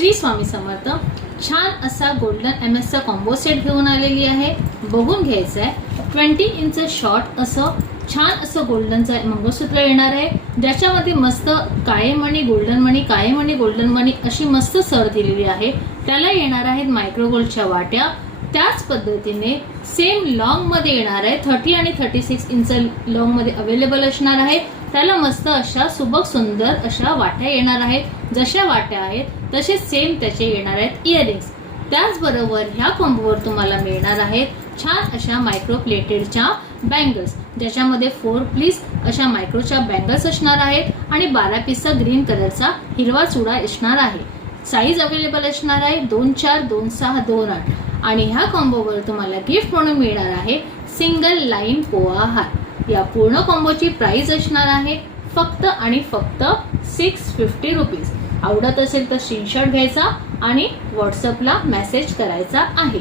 श्री स्वामी समर्थ। छान असा golden MS चा कॉम्बो सेट घेऊन आलेली आहे, बघून घ्यायचा आहे। 20 इंच शॉर्ट असं छान असं गोल्डनचं मंगळसूत्र येणार आहे, ज्याच्यामध्ये मस्त काळे मणी गोल्डन मणी, काळे मणी गोल्डन मणी अशी मस्त सर दिलेली आहे। त्याला येणार आहेत मायक्रो गोल्डच्या वाट्या। त्याच पद्धतीने सेम लॉंग मध्ये येणार आहे, 30 आणि 36 इंच लॉंग मध्ये अवेलेबल असणार आहे। त्याला मस्त अशा सुबक सुंदर अशा वाट्या येणार आहेत, जशा वाट्या आहेत तसेच सेम त्याचे येणार आहेत इयरिंग्स। त्याचबरोबर ह्या कॉम्बोवर तुम्हाला मिळणार आहेत छान अशा मायक्रो प्लेटेडच्या बँगल्स, ज्याच्यामध्ये 4 पीस अशा मायक्रोच्या बँगल्स असणार आहेत आणि 12 पीसचा ग्रीन कलरचा हिरवा चुडा असणार आहे। साईज अवेलेबल असणार आहे 2-4, 2-6, 2-8 आणि ह्या कॉम्बोवर तुम्हाला गिफ्ट म्हणून मिळणार आहे सिंगल लाईन पोहा हार। या पूर्ण कॉम्बोची प्राइस असणार आहे फक्त आणि फक्त 650 रुपीज। आवडत असेल तर स्क्रीनशॉट घ्यायचा आणि व्हॉट्सअपला मेसेज करायचा आहे।